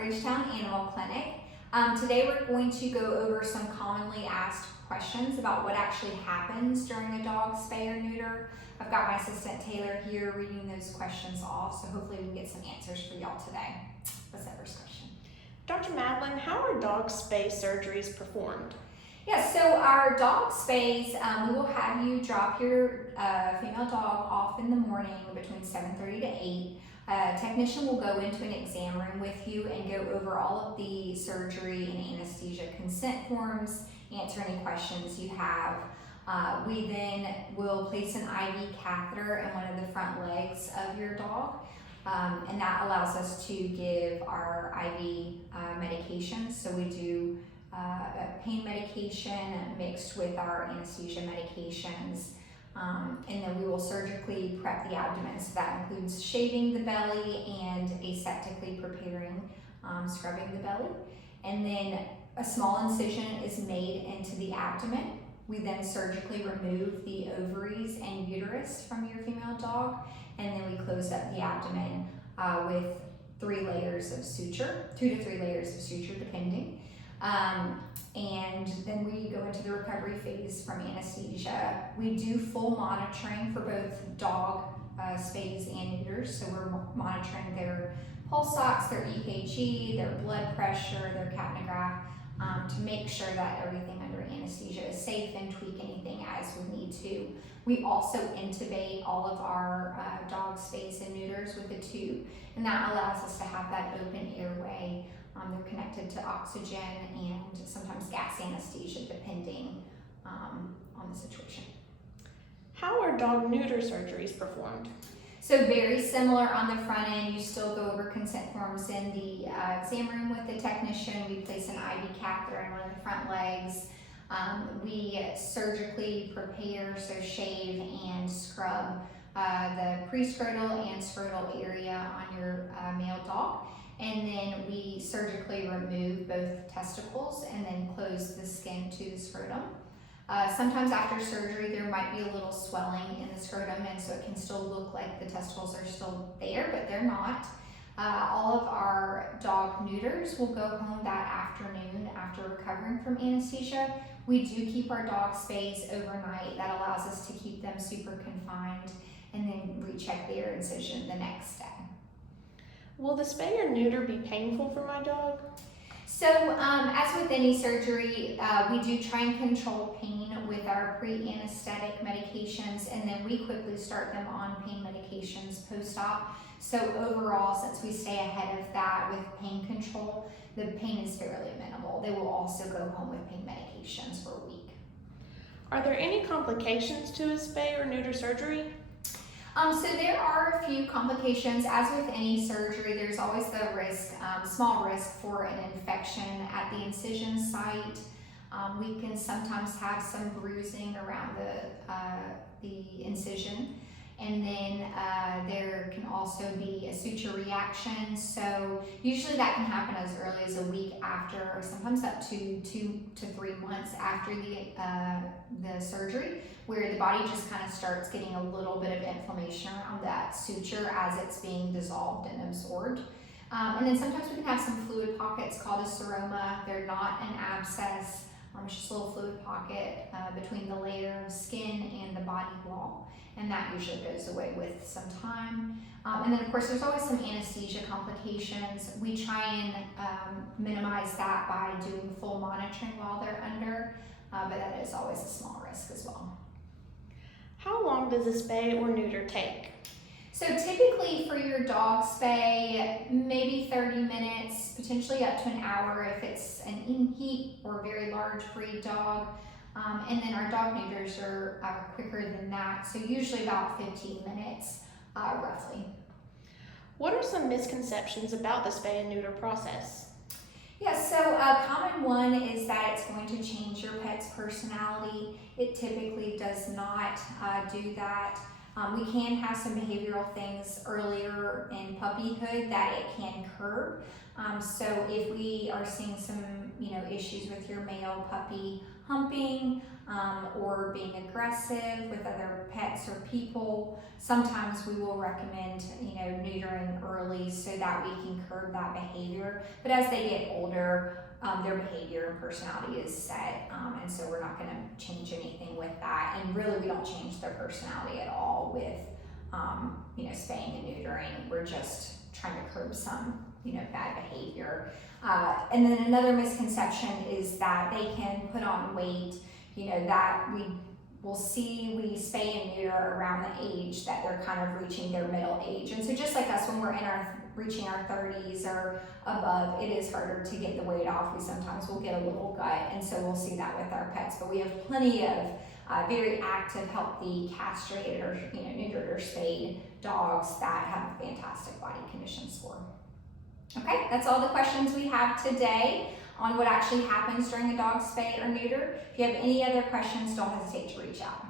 Ridgetown Animal Clinic. Today we're going to go over some commonly asked questions about what actually happens during a dog spay or neuter. I've got my assistant Taylor here reading those questions off, so hopefully we can get some answers for y'all today. What's that first question? Dr. Madeline, how are dog spay surgeries performed? Yeah, so our dog spays, we will have you drop your female dog off in the morning between 7:30 to 8. A technician will go into an exam room with you and go over all of the surgery and anesthesia consent forms, answer any questions you have. We then will place an IV catheter in one of the front legs of your dog, and that allows us to give our IV medications. So we do pain medication mixed with our anesthesia medications. And then we will surgically prep the abdomen. So that includes shaving the belly and aseptically preparing, scrubbing the belly. And then a small incision is made into the abdomen. We then surgically remove the ovaries and uterus from your female dog. And then we close up the abdomen with 3 layers of suture, 2 to 3 layers of suture depending. And then we go into the recovery phase from anesthesia. We do full monitoring for both dog spays and neuters. So we're monitoring their pulse ox, their EKG, their blood pressure, their capnograph, to make sure that everything under anesthesia is safe and tweak anything as we need to. We also intubate all of our dog spays and neuters with a tube, and that allows us to have that open airway. They're connected to oxygen and sometimes gas anesthesia depending on the situation. How are dog neuter surgeries performed? So very similar on the front end. You still go over consent forms in the exam room with the technician. We place an IV catheter in one of the front legs. We surgically prepare, so shave and scrub the pre-scrotal and scrotal area on your male dog. And then we surgically remove both testicles and then close the skin to the scrotum. Sometimes after surgery there might be a little swelling in the scrotum, and so it can still look like the testicles are still there, but they're not. All of our dog neuters will go home that afternoon after recovering from anesthesia. We do keep our dog spays overnight. That allows us to keep them super confined and then recheck their incision the next day. Will the spay or neuter be painful for my dog? So as with any surgery, we do try and control pain with our pre-anesthetic medications, and then we quickly start them on pain medications post-op. So overall, since we stay ahead of that with pain control, the pain is fairly minimal. They will also go home with pain medications for a week. Are there any complications to a spay or neuter surgery? So there are a few complications. As with any surgery, there's always the risk, small risk for an infection at the incision site. We can sometimes have some bruising around the incision. And then there can also be a suture reaction. So usually that can happen as early as a week after, or sometimes up to 2 to 3 months after the surgery, where the body just kind of starts getting a little bit of inflammation around that suture as it's being dissolved and absorbed. And then sometimes we can have some fluid pockets called a seroma. They're not an abscess. It's just a little fluid pocket between the layer of skin and the body wall, and that usually goes away with some time. And then of course there's always some anesthesia complications. We try and minimize that by doing full monitoring while they're under, but that is always a small risk as well. How long does a spay or neuter take? So typically for your dog spay, maybe 30 minutes, potentially up to an hour if it's an in-heat or very large breed dog. And then our dog neuters are quicker than that, so usually about 15 minutes roughly. What are some misconceptions about the spay and neuter process? Yeah, so a common one is that it's going to change your pet's personality. It typically does not do that. We can have some behavioral things earlier in puppyhood that it can curb. So if we are seeing some issues with your male puppy humping or being aggressive with other pets or people. Sometimes we will recommend, neutering early so that we can curb that behavior. But as they get older, their behavior and personality is set, and so we're not going to change anything with that. And really, we don't change their personality at all with, spaying and neutering. We're just trying to curb some, bad behavior. And then another misconception is that they can put on weight. That we spay and neuter around the age that they're kind of reaching their middle age. And so just like us, when we're reaching our 30s or above, it is harder to get the weight off. We sometimes will get a little gut, and so we'll see that with our pets. But we have plenty of very active, healthy, castrated or neutered or spayed dogs that have a fantastic body condition score. Okay, that's all the questions we have today on what actually happens during a dog spay or neuter. If you have any other questions, don't hesitate to reach out.